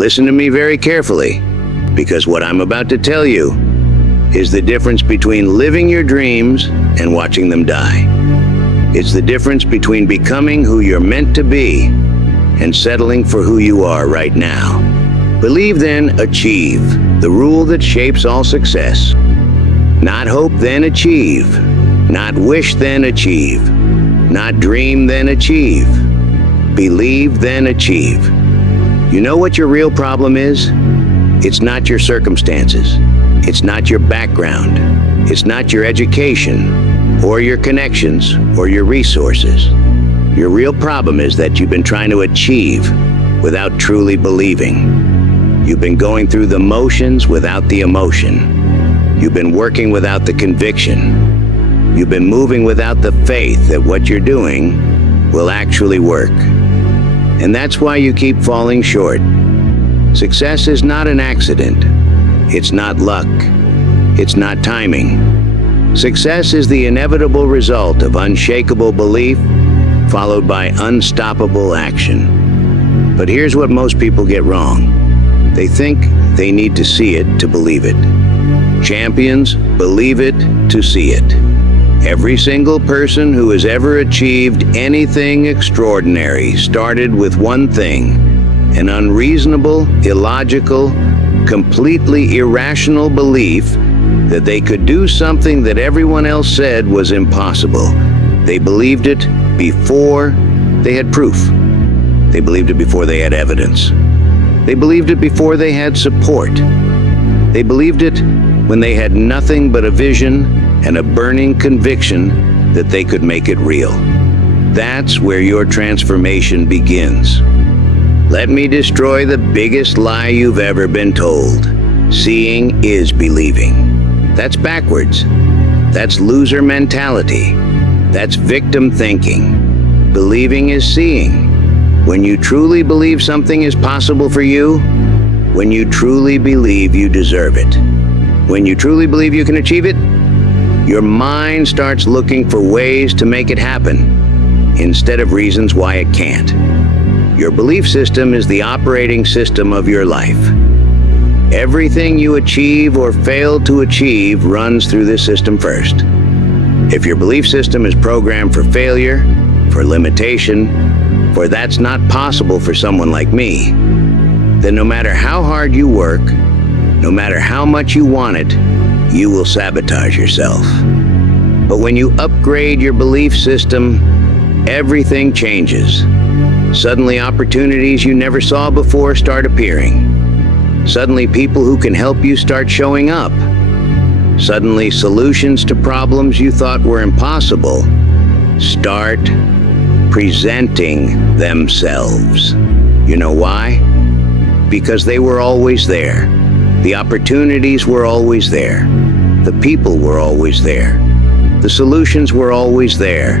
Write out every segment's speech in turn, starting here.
Listen to me very carefully, because what I'm about to tell you is the difference between living your dreams and watching them die. It's the difference between becoming who you're meant to be and settling for who you are right now. Believe, then achieve, the rule that shapes all success. Not hope, then achieve. Not wish, then achieve. Not dream, then achieve. Believe, then achieve. You know what your real problem is? It's not your circumstances. It's not your background. It's not your education, or your connections, or your resources. Your real problem is that you've been trying to achieve without truly believing. You've been going through the motions without the emotion. You've been working without the conviction. You've been moving without the faith that what you're doing will actually work. And that's why you keep falling short. Success is not an accident. It's not luck. It's not timing. Success is the inevitable result of unshakable belief followed by unstoppable action. But here's what most people get wrong. They think they need to see it to believe it. Champions believe it to see it. Every single person who has ever achieved anything extraordinary started with one thing: an unreasonable, illogical, completely irrational belief that they could do something that everyone else said was impossible. They believed it before they had proof. They believed it before they had evidence. They believed it before they had support. They believed it when they had nothing but a vision and a burning conviction that they could make it real. That's where your transformation begins. Let me destroy the biggest lie you've ever been told. Seeing is believing. That's backwards. That's loser mentality. That's victim thinking. Believing is seeing. When you truly believe something is possible for you, when you truly believe you deserve it, when you truly believe you can achieve it, your mind starts looking for ways to make it happen instead of reasons why it can't. Your belief system is the operating system of your life. Everything you achieve or fail to achieve runs through this system first. If your belief system is programmed for failure, for limitation, for that's not possible for someone like me, then no matter how hard you work, no matter how much you want it, you will sabotage yourself. But when you upgrade your belief system, everything changes. Suddenly opportunities you never saw before start appearing. Suddenly people who can help you start showing up. Suddenly solutions to problems you thought were impossible start presenting themselves. You know why? Because they were always there. The opportunities were always there. The people were always there. The solutions were always there.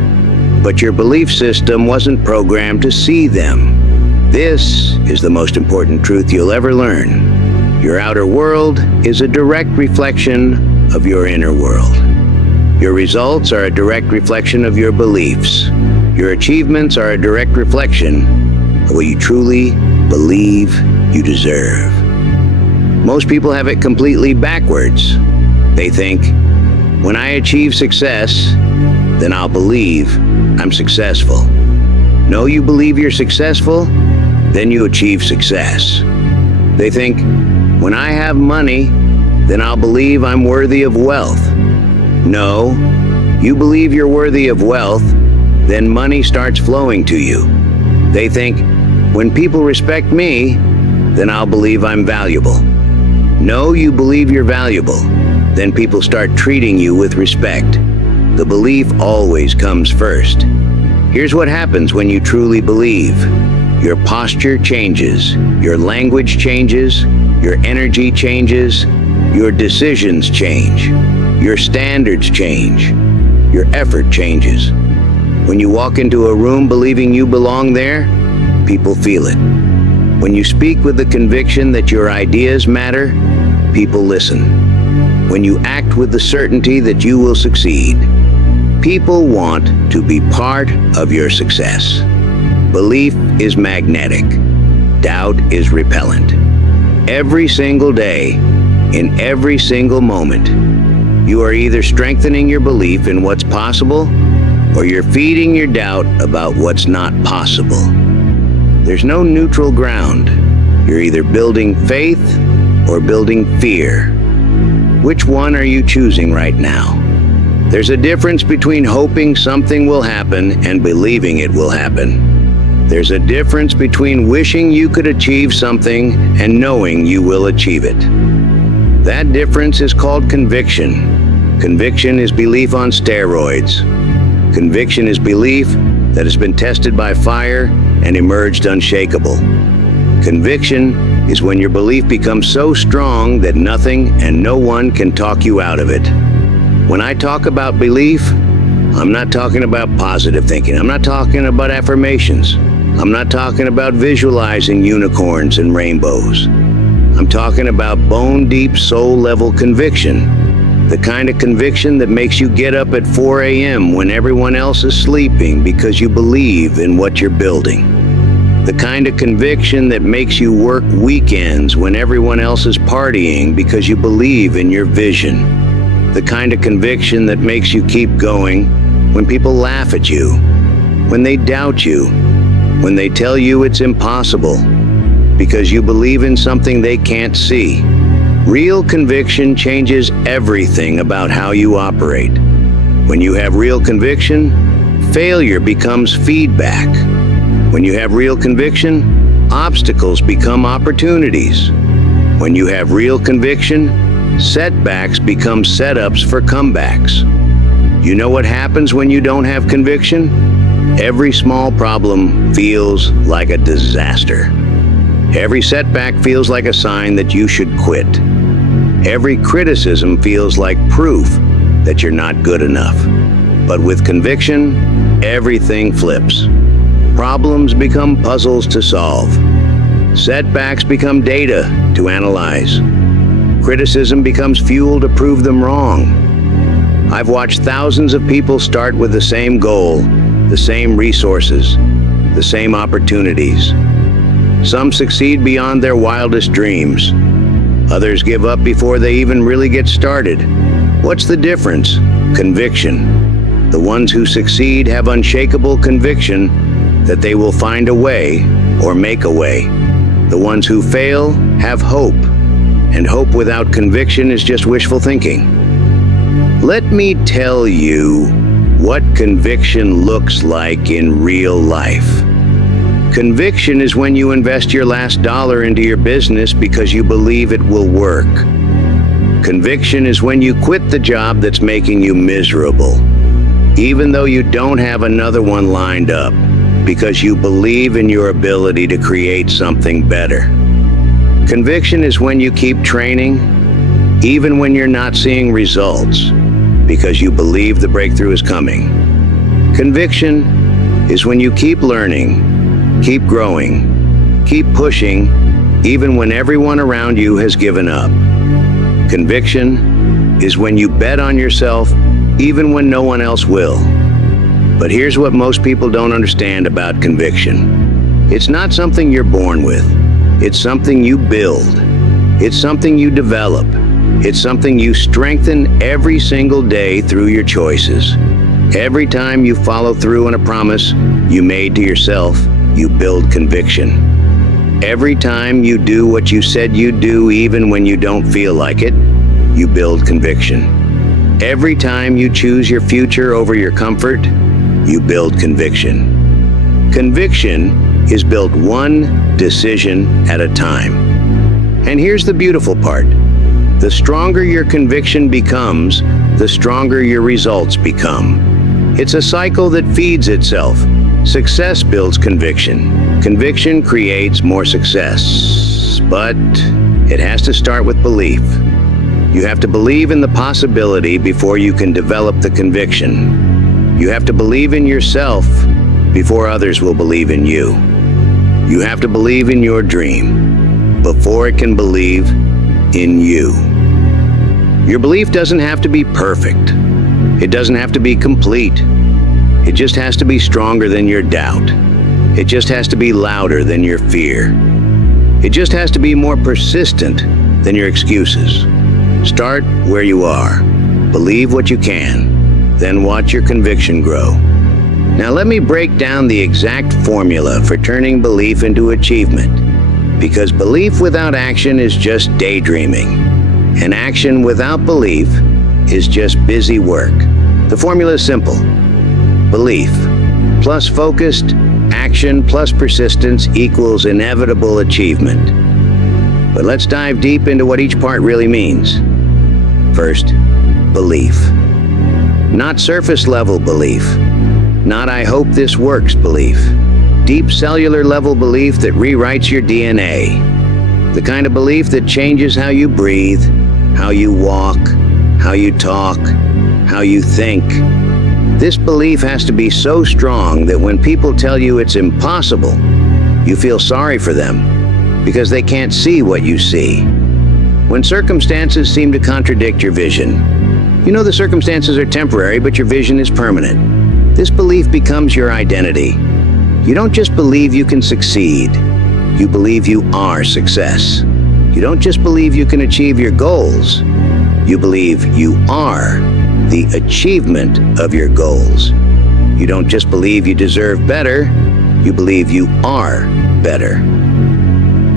But your belief system wasn't programmed to see them. This is the most important truth you'll ever learn. Your outer world is a direct reflection of your inner world. Your results are a direct reflection of your beliefs. Your achievements are a direct reflection of what you truly believe you deserve. Most people have it completely backwards. They think, when I achieve success, then I'll believe I'm successful. No, you believe you're successful, then you achieve success. They think, when I have money, then I'll believe I'm worthy of wealth. No, you believe you're worthy of wealth, then money starts flowing to you. They think, when people respect me, then I'll believe I'm valuable. No, you believe you're valuable, then people start treating you with respect. The belief always comes first. Here's what happens when you truly believe. Your posture changes, your language changes, your energy changes, your decisions change, your standards change, your effort changes. When you walk into a room believing you belong there, people feel it. When you speak with the conviction that your ideas matter, people listen. When you act with the certainty that you will succeed, people want to be part of your success. Belief is magnetic. Doubt is repellent. every single day, in every single moment. You are either strengthening your belief in what's possible, or you're feeding your doubt about what's not possible. There's no neutral ground. You're either building faith or building fear. Which one are you choosing right now? There's a difference between hoping something will happen and believing it will happen. There's a difference between wishing you could achieve something and knowing you will achieve it. That difference is called conviction. Conviction is belief on steroids. Conviction is belief that has been tested by fire and emerged unshakable. Conviction is when your belief becomes so strong that nothing and no one can talk you out of it. When I talk about belief, I'm not talking about positive thinking. I'm not talking about affirmations. I'm not talking about visualizing unicorns and rainbows. I'm talking about bone-deep, soul-level conviction. The kind of conviction that makes you get up at 4 a.m. when everyone else is sleeping because you believe in what you're building. The kind of conviction that makes you work weekends when everyone else is partying because you believe in your vision. The kind of conviction that makes you keep going when people laugh at you, when they doubt you, when they tell you it's impossible, because you believe in something they can't see. Real conviction changes everything about how you operate. When you have real conviction, failure becomes feedback. When you have real conviction, obstacles become opportunities. When you have real conviction, setbacks become setups for comebacks. You know what happens when you don't have conviction? Every small problem feels like a disaster. Every setback feels like a sign that you should quit. Every criticism feels like proof that you're not good enough. But with conviction, everything flips. Problems become puzzles to solve. Setbacks become data to analyze. Criticism becomes fuel to prove them wrong. I've watched thousands of people start with the same goal, the same resources, the same opportunities. Some succeed beyond their wildest dreams. Others give up before they even really get started. What's the difference? Conviction. The ones who succeed have unshakable conviction that they will find a way or make a way. The ones who fail have hope, and hope without conviction is just wishful thinking. Let me tell you what conviction looks like in real life. Conviction is when you invest your last dollar into your business because you believe it will work. Conviction is when you quit the job that's making you miserable, even though you don't have another one lined up, because you believe in your ability to create something better. Conviction is when you keep training, even when you're not seeing results, because you believe the breakthrough is coming. Conviction is when you keep learning, keep growing, keep pushing, even when everyone around you has given up. Conviction is when you bet on yourself, even when no one else will. But here's what most people don't understand about conviction. It's not something you're born with. It's something you build. It's something you develop. It's something you strengthen every single day through your choices. Every time you follow through on a promise you made to yourself, you build conviction. Every time you do what you said you'd do even when you don't feel like it, you build conviction. Every time you choose your future over your comfort, you build conviction. Conviction is built one decision at a time. And here's the beautiful part. The stronger your conviction becomes, the stronger your results become. It's a cycle that feeds itself. Success builds conviction. Conviction creates more success. But it has to start with belief. You have to believe in the possibility before you can develop the conviction. You have to believe in yourself before others will believe in you. You have to believe in your dream before it can believe in you. Your belief doesn't have to be perfect. It doesn't have to be complete. It just has to be stronger than your doubt. It just has to be louder than your fear. It just has to be more persistent than your excuses. Start where you are. Believe what you can. Then watch your conviction grow. Now let me break down the exact formula for turning belief into achievement. Because belief without action is just daydreaming. And action without belief is just busy work. The formula is simple. Belief plus focused action plus persistence equals inevitable achievement. But let's dive deep into what each part really means. First, belief. Not surface level belief. Not "I hope this works" belief. Deep cellular level belief that rewrites your DNA. The kind of belief that changes how you breathe, how you walk, how you talk, how you think. This belief has to be so strong that when people tell you it's impossible, you feel sorry for them because they can't see what you see. When circumstances seem to contradict your vision, you know the circumstances are temporary, but your vision is permanent. This belief becomes your identity. You don't just believe you can succeed, you believe you are success. You don't just believe you can achieve your goals, you believe you are the achievement of your goals. You don't just believe you deserve better, you believe you are better.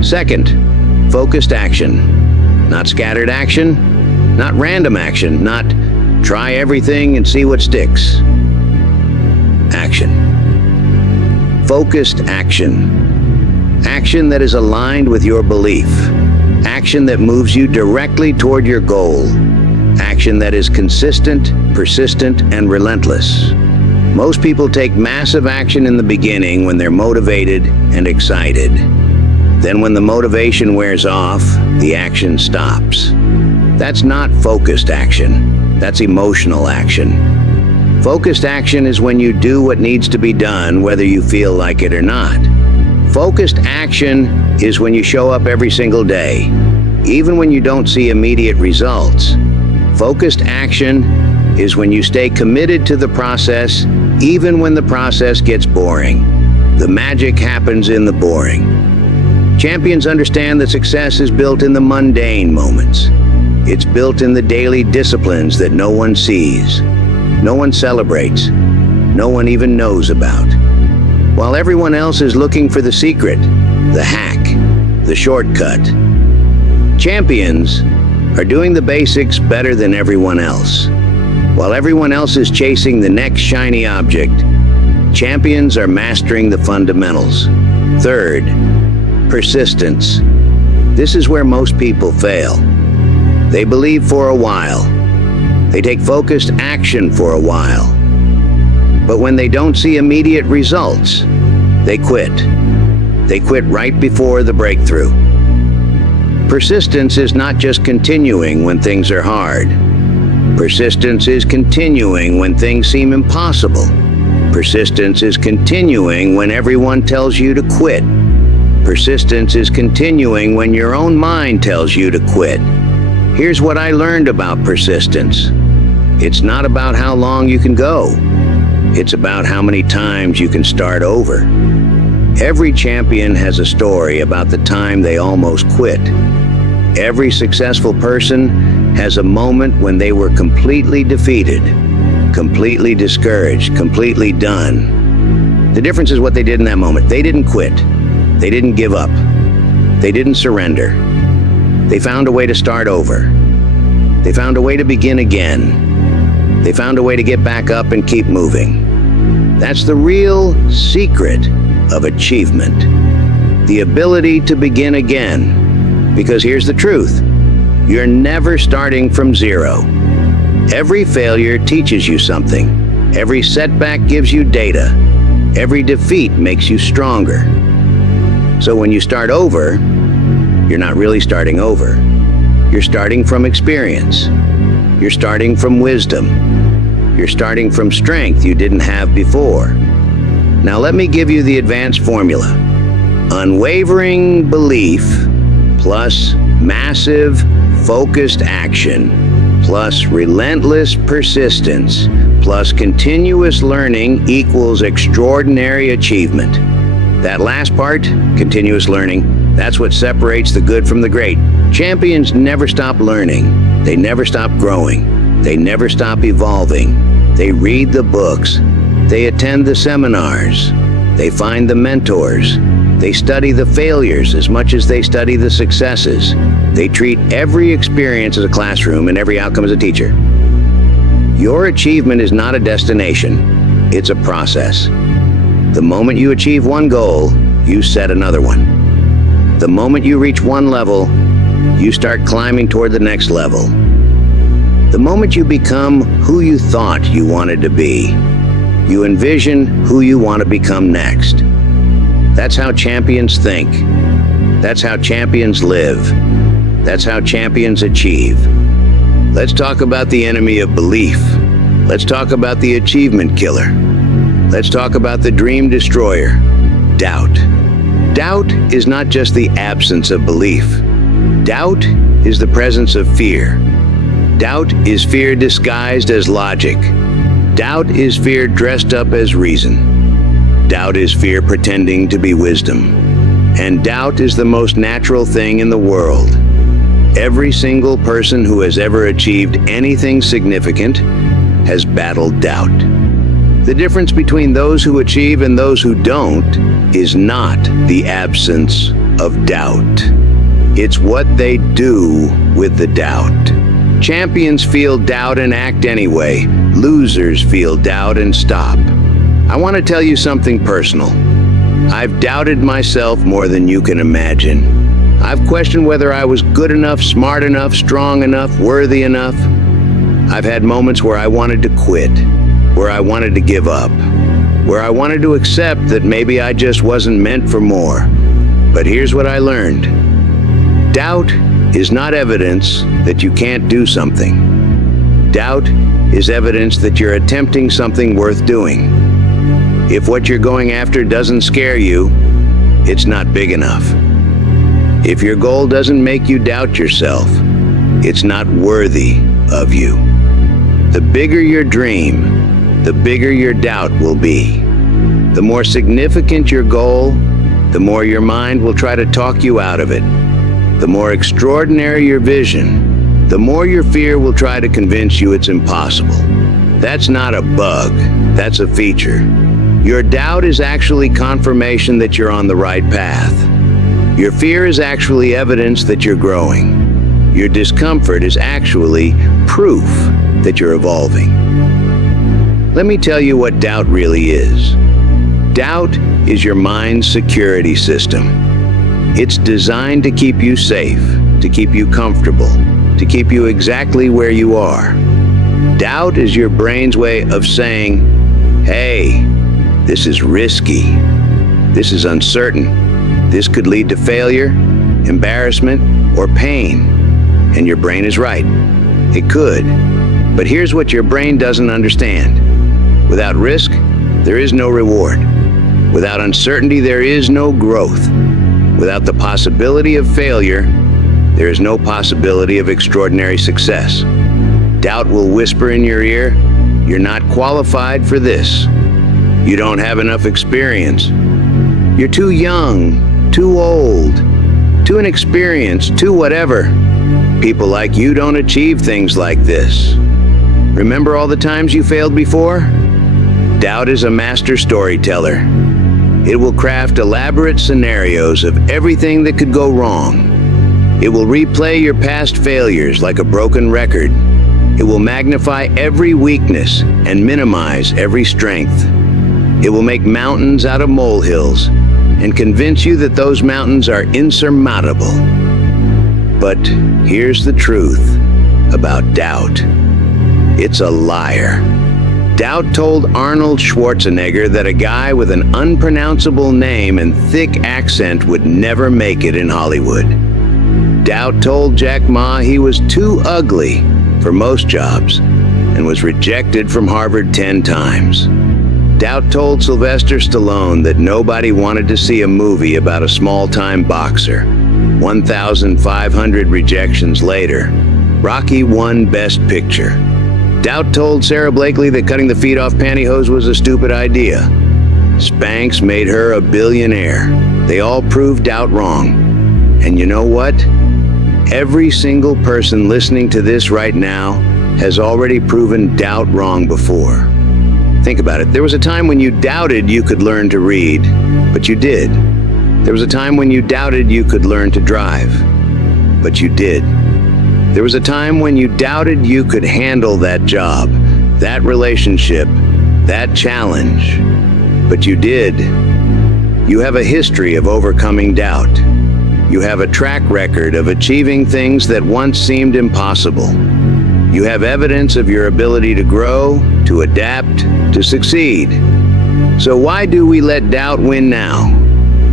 Second, focused action. Not scattered action, not random action, not try everything and see what sticks. Action. Focused action. Action that is aligned with your belief. Action that moves you directly toward your goal. Action that is consistent, persistent, and relentless. Most people take massive action in the beginning when they're motivated and excited. Then when the motivation wears off, the action stops. That's not focused action. That's emotional action. Focused action is when you do what needs to be done, whether you feel like it or not. Focused action is when you show up every single day, even when you don't see immediate results. Focused action is when you stay committed to the process, even when the process gets boring. The magic happens in the boring. Champions understand that success is built in the mundane moments. It's built in the daily disciplines that no one sees, no one celebrates, no one even knows about. While everyone else is looking for the secret, the hack, the shortcut. Champions are doing the basics better than everyone else. While everyone else is chasing the next shiny object, champions are mastering the fundamentals. Third, persistence. This is where most people fail. They believe for a while. They take focused action for a while. But when they don't see immediate results, they quit. They quit right before the breakthrough. Persistence is not just continuing when things are hard. Persistence is continuing when things seem impossible. Persistence is continuing when everyone tells you to quit. Persistence is continuing when your own mind tells you to quit. Here's what I learned about persistence. It's not about how long you can go. It's about how many times you can start over. Every champion has a story about the time they almost quit. Every successful person has a moment when they were completely defeated, completely discouraged, completely done. The difference is what they did in that moment. They didn't quit. They didn't give up. They didn't surrender. They found a way to start over. They found a way to begin again. They found a way to get back up and keep moving. That's the real secret of achievement. The ability to begin again. Because here's the truth. You're never starting from zero. Every failure teaches you something. Every setback gives you data. Every defeat makes you stronger. So when you start over, you're not really starting over. You're starting from experience. You're starting from wisdom. You're starting from strength you didn't have before. Now let me give you the advanced formula. Unwavering belief plus massive focused action plus relentless persistence plus continuous learning equals extraordinary achievement. That last part, continuous learning, that's what separates the good from the great. Champions never stop learning. They never stop growing. They never stop evolving. They read the books. They attend the seminars. They find the mentors. They study the failures as much as they study the successes. They treat every experience as a classroom and every outcome as a teacher. Your achievement is not a destination. It's a process. The moment you achieve one goal, you set another one. The moment you reach one level, you start climbing toward the next level. The moment you become who you thought you wanted to be, you envision who you want to become next. That's how champions think. That's how champions live. That's how champions achieve. Let's talk about the enemy of belief. Let's talk about the achievement killer. Let's talk about the dream destroyer, doubt. Doubt is not just the absence of belief. Doubt is the presence of fear. Doubt is fear disguised as logic. Doubt is fear dressed up as reason. Doubt is fear pretending to be wisdom. And doubt is the most natural thing in the world. Every single person who has ever achieved anything significant has battled doubt. The difference between those who achieve and those who don't is not the absence of doubt. It's what they do with the doubt. Champions feel doubt and act anyway. Losers feel doubt and stop. I want to tell you something personal. I've doubted myself more than you can imagine. I've questioned whether I was good enough, smart enough, strong enough, worthy enough. I've had moments where I wanted to quit, where I wanted to give up, where I wanted to accept that maybe I just wasn't meant for more. But here's what I learned. Doubt is not evidence that you can't do something. Doubt is evidence that you're attempting something worth doing. If what you're going after doesn't scare you, it's not big enough. If your goal doesn't make you doubt yourself, it's not worthy of you. The bigger your dream, the bigger your doubt will be. The more significant your goal, the more your mind will try to talk you out of it. The more extraordinary your vision, the more your fear will try to convince you it's impossible. That's not a bug, that's a feature. Your doubt is actually confirmation that you're on the right path. Your fear is actually evidence that you're growing. Your discomfort is actually proof that you're evolving. Let me tell you what doubt really is. Doubt is your mind's security system. It's designed to keep you safe, to keep you comfortable, to keep you exactly where you are. Doubt is your brain's way of saying, hey, this is risky. This is uncertain. This could lead to failure, embarrassment, or pain. And your brain is right. It could. But here's what your brain doesn't understand. Without risk, there is no reward. Without uncertainty, there is no growth. Without the possibility of failure, there is no possibility of extraordinary success. Doubt will whisper in your ear, you're not qualified for this. You don't have enough experience. You're too young, too old, too inexperienced, too whatever. People like you don't achieve things like this. Remember all the times you failed before? Doubt is a master storyteller. It will craft elaborate scenarios of everything that could go wrong. It will replay your past failures like a broken record. It will magnify every weakness and minimize every strength. It will make mountains out of molehills and convince you that those mountains are insurmountable. But here's the truth about doubt. It's a liar. Doubt told Arnold Schwarzenegger that a guy with an unpronounceable name and thick accent would never make it in Hollywood. Doubt told Jack Ma he was too ugly for most jobs and was rejected from Harvard 10 times. Doubt told Sylvester Stallone that nobody wanted to see a movie about a small-time boxer. 1,500 rejections later, Rocky won Best Picture. Doubt told Sarah Blakely that cutting the feet off pantyhose was a stupid idea. Spanx made her a billionaire. They all proved doubt wrong. And you know what? Every single person listening to this right now has already proven doubt wrong before. Think about it. There was a time when you doubted you could learn to read, but you did. There was a time when you doubted you could learn to drive, but you did. There was a time when you doubted you could handle that job, that relationship, that challenge, but you did. You have a history of overcoming doubt. You have a track record of achieving things that once seemed impossible. You have evidence of your ability to grow, to adapt, to succeed. So why do we let doubt win now?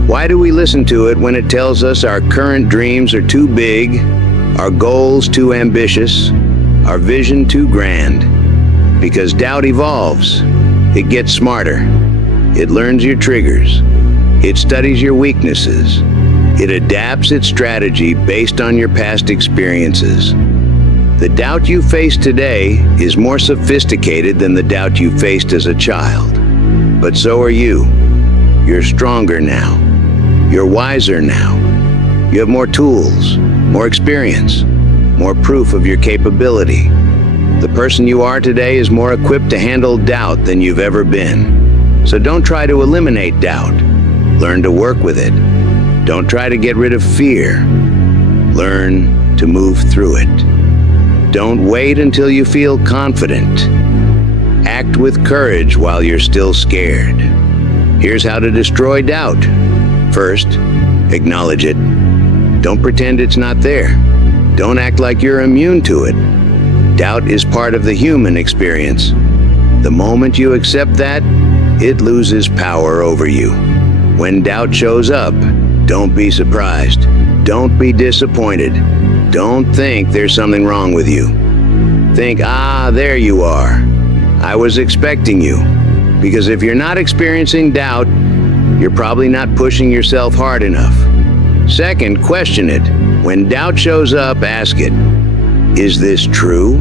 Why do we listen to it when it tells us our current dreams are too big, our goals too ambitious, our vision too grand? Because doubt evolves. It gets smarter. It learns your triggers. It studies your weaknesses. It adapts its strategy based on your past experiences. The doubt you face today is more sophisticated than the doubt you faced as a child. But so are you. You're stronger now. You're wiser now. You have more tools, more experience, more proof of your capability. The person you are today is more equipped to handle doubt than you've ever been. So don't try to eliminate doubt. Learn to work with it. Don't try to get rid of fear. Learn to move through it. Don't wait until you feel confident. Act with courage while you're still scared. Here's how to destroy doubt. First, acknowledge it. Don't pretend it's not there. Don't act like you're immune to it. Doubt is part of the human experience. The moment you accept that, it loses power over you. When doubt shows up, don't be surprised. Don't be disappointed. Don't think there's something wrong with you. Think, there you are. I was expecting you. Because if you're not experiencing doubt, you're probably not pushing yourself hard enough. Second, question it. When doubt shows up, ask it. Is this true?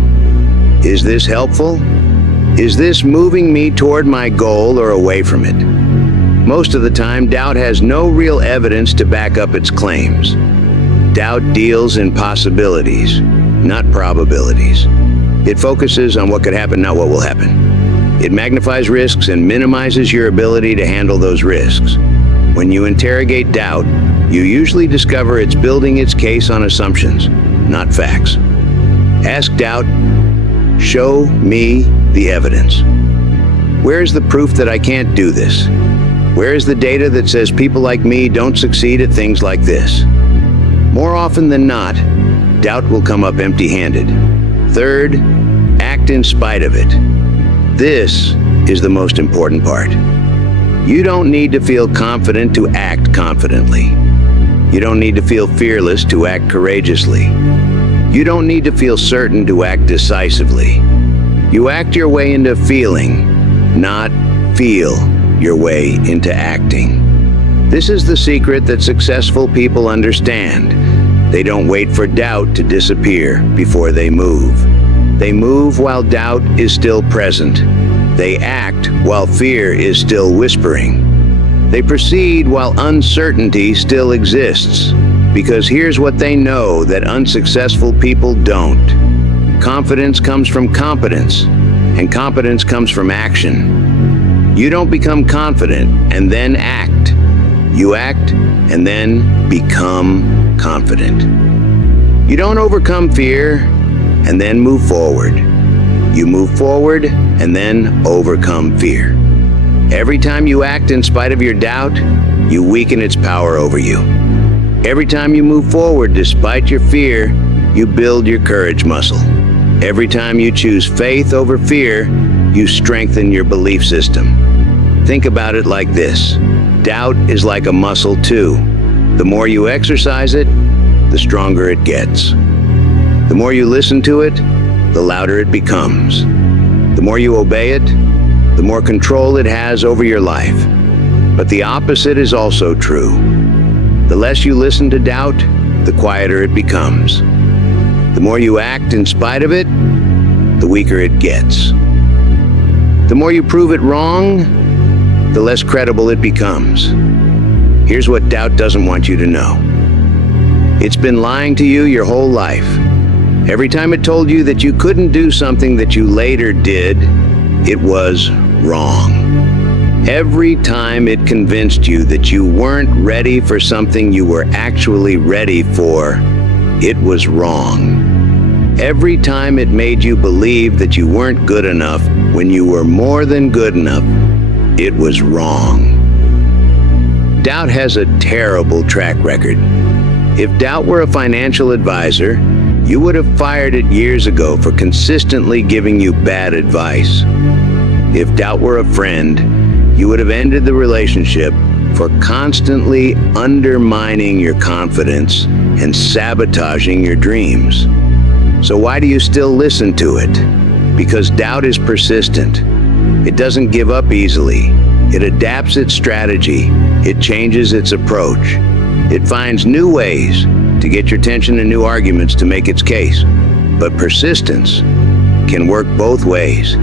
Is this helpful? Is this moving me toward my goal or away from it? Most of the time, doubt has no real evidence to back up its claims. Doubt deals in possibilities, not probabilities. It focuses on what could happen, not what will happen. It magnifies risks and minimizes your ability to handle those risks. When you interrogate doubt, you usually discover it's building its case on assumptions, not facts. Ask doubt, show me the evidence. Where is the proof that I can't do this? Where is the data that says people like me don't succeed at things like this? More often than not, doubt will come up empty-handed. Third, act in spite of it. This is the most important part. You don't need to feel confident to act confidently. You don't need to feel fearless to act courageously. You don't need to feel certain to act decisively. You act your way into feeling, not feel your way into acting. This is the secret that successful people understand. They don't wait for doubt to disappear before they move. They move while doubt is still present. They act while fear is still whispering. They proceed while uncertainty still exists. Because here's what they know that unsuccessful people don't. Confidence comes from competence, and competence comes from action. You don't become confident and then act. You act and then become confident. You don't overcome fear and then move forward. You move forward and then overcome fear. Every time you act in spite of your doubt, you weaken its power over you. Every time you move forward despite your fear, you build your courage muscle. Every time you choose faith over fear, you strengthen your belief system. Think about it like this. Doubt is like a muscle too. The more you exercise it, the stronger it gets. The more you listen to it, the louder it becomes. The more you obey it, the more control it has over your life. But the opposite is also true. The less you listen to doubt, the quieter it becomes. The more you act in spite of it, the weaker it gets. The more you prove it wrong, the less credible it becomes. Here's what doubt doesn't want you to know. It's been lying to you your whole life. Every time it told you that you couldn't do something that you later did, it was wrong. Every time it convinced you that you weren't ready for something you were actually ready for, it was wrong. Every time it made you believe that you weren't good enough when you were more than good enough, it was wrong. Doubt has a terrible track record. If doubt were a financial advisor, you would have fired it years ago for consistently giving you bad advice. If doubt were a friend, you would have ended the relationship for constantly undermining your confidence and sabotaging your dreams. So why do you still listen to it? Because doubt is persistent. It doesn't give up easily. It adapts its strategy. It changes its approach. It finds new ways to get your attention and new arguments to make its case. But persistence can work both ways.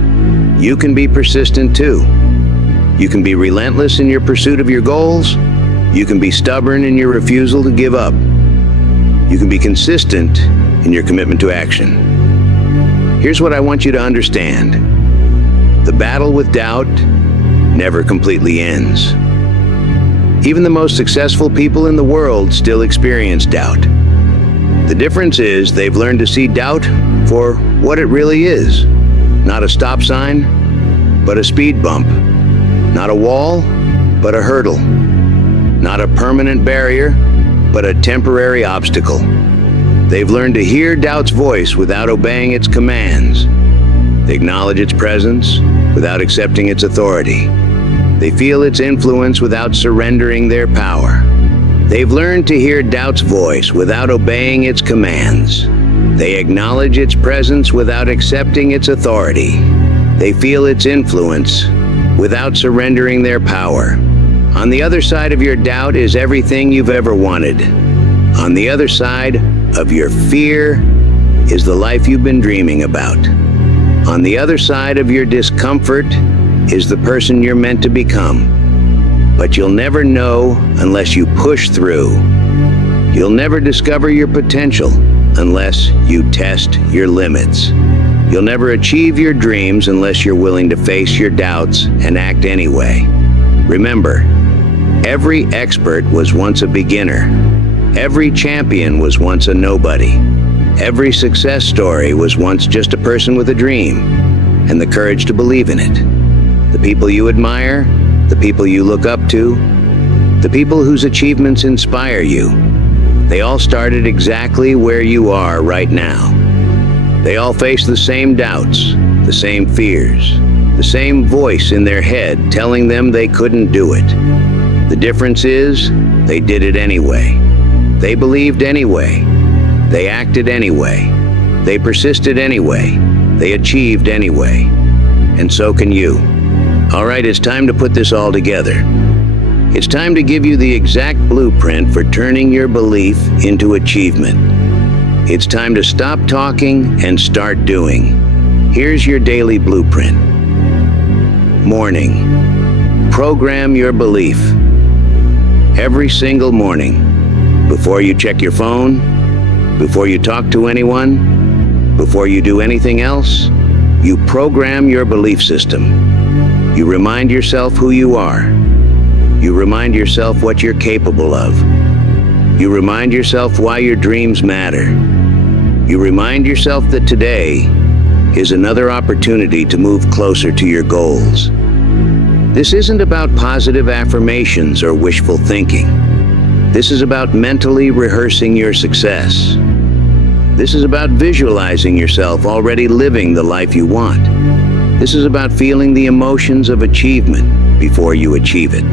You can be persistent too. You can be relentless in your pursuit of your goals. You can be stubborn in your refusal to give up. You can be consistent in your commitment to action. Here's what I want you to understand. The battle with doubt never completely ends. Even the most successful people in the world still experience doubt. The difference is they've learned to see doubt for what it really is. Not a stop sign, but a speed bump. Not a wall, but a hurdle. Not a permanent barrier, but a temporary obstacle. They've learned to hear doubt's voice without obeying its commands. They acknowledge its presence without accepting its authority. They feel its influence without surrendering their power. They've learned to hear doubt's voice without obeying its commands. They acknowledge its presence without accepting its authority. They feel its influence without surrendering their power. On the other side of your doubt is everything you've ever wanted. On the other side of your fear is the life you've been dreaming about. On the other side of your discomfort is the person you're meant to become. But you'll never know unless you push through. You'll never discover your potential unless you test your limits. You'll never achieve your dreams unless you're willing to face your doubts and act anyway. Remember, every expert was once a beginner. Every champion was once a nobody. Every success story was once just a person with a dream and the courage to believe in it. The people you admire, the people you look up to, the people whose achievements inspire you, they all started exactly where you are right now. They all face the same doubts, the same fears, the same voice in their head telling them they couldn't do it. The difference is, they did it anyway. They believed anyway. They acted anyway. They persisted anyway. They achieved anyway. And so can you. All right, it's time to put this all together. It's time to give you the exact blueprint for turning your belief into achievement. It's time to stop talking and start doing. Here's your daily blueprint. Morning. Program your belief. Every single morning. Before you check your phone, before you talk to anyone, before you do anything else, you program your belief system. You remind yourself who you are. You remind yourself what you're capable of. You remind yourself why your dreams matter. You remind yourself that today is another opportunity to move closer to your goals. This isn't about positive affirmations or wishful thinking. This is about mentally rehearsing your success. This is about visualizing yourself already living the life you want. This is about feeling the emotions of achievement before you achieve it.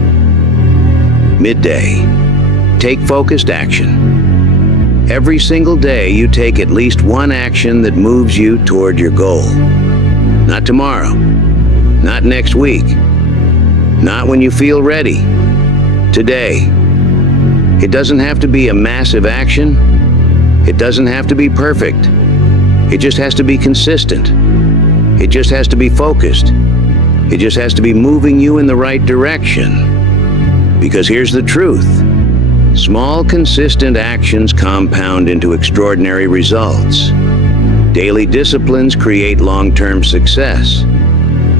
Midday. Take focused action. Every single day you take at least one action that moves you toward your goal. Not tomorrow. Not next week. Not when you feel ready. Today. It doesn't have to be a massive action. It doesn't have to be perfect. It just has to be consistent. It just has to be focused. It just has to be moving you in the right direction. Because here's the truth. Small, consistent actions compound into extraordinary results. Daily disciplines create long-term success.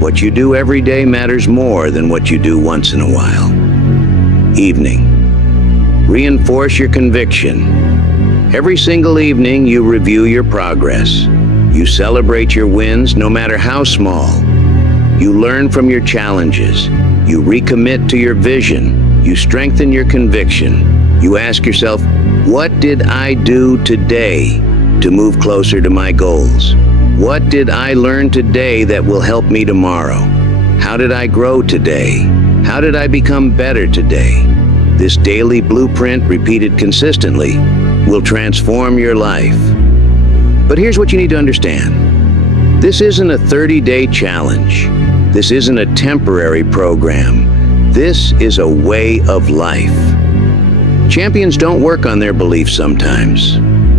What you do every day matters more than what you do once in a while. Evening. Reinforce your conviction. Every single evening, you review your progress. You celebrate your wins, no matter how small. You learn from your challenges. You recommit to your vision. You strengthen your conviction. You ask yourself, what did I do today to move closer to my goals? What did I learn today that will help me tomorrow? How did I grow today? How did I become better today? This daily blueprint, repeated consistently, will transform your life. But here's what you need to understand. This isn't a 30-day challenge. This isn't a temporary program. This is a way of life. Champions don't work on their beliefs sometimes.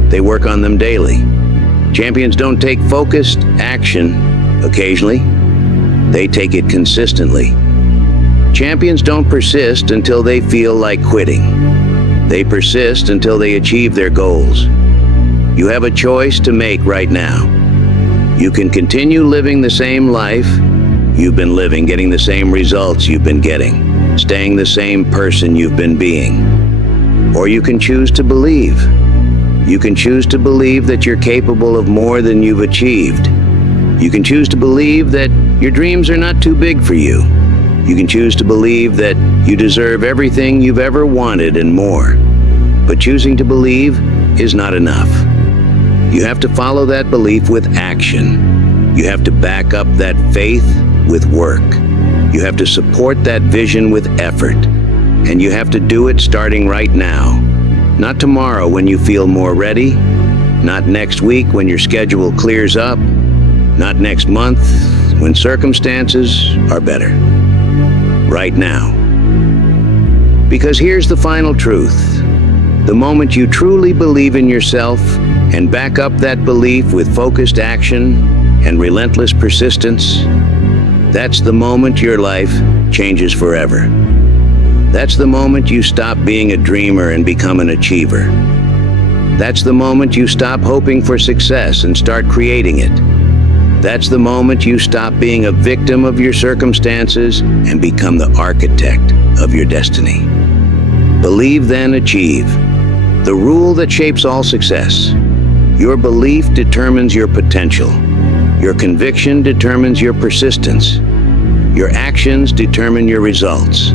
They work on them daily. Champions don't take focused action occasionally. They take it consistently. Champions don't persist until they feel like quitting. They persist until they achieve their goals. You have a choice to make right now. You can continue living the same life you've been living, getting the same results you've been getting, staying the same person you've been being. Or you can choose to believe. You can choose to believe that you're capable of more than you've achieved. You can choose to believe that your dreams are not too big for you. You can choose to believe that you deserve everything you've ever wanted and more. But choosing to believe is not enough. You have to follow that belief with action. You have to back up that faith with work. You have to support that vision with effort. And you have to do it starting right now. Not tomorrow when you feel more ready. Not next week when your schedule clears up. Not next month when circumstances are better. Right now. Because here's the final truth. The moment you truly believe in yourself and back up that belief with focused action and relentless persistence, that's the moment your life changes forever. That's the moment you stop being a dreamer and become an achiever. That's the moment you stop hoping for success and start creating it. That's the moment you stop being a victim of your circumstances and become the architect of your destiny. Believe, then achieve. The rule that shapes all success. Your belief determines your potential. Your conviction determines your persistence. Your actions determine your results.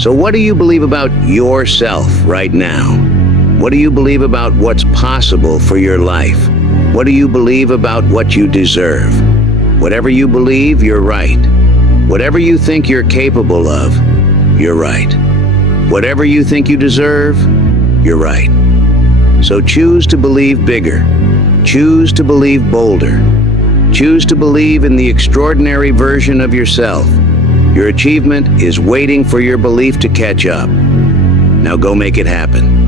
So what do you believe about yourself right now? What do you believe about what's possible for your life? What do you believe about what you deserve? Whatever you believe, you're right. Whatever you think you're capable of, you're right. Whatever you think you deserve, you're right. So choose to believe bigger. Choose to believe bolder. Choose to believe in the extraordinary version of yourself. Your achievement is waiting for your belief to catch up. Now go make it happen.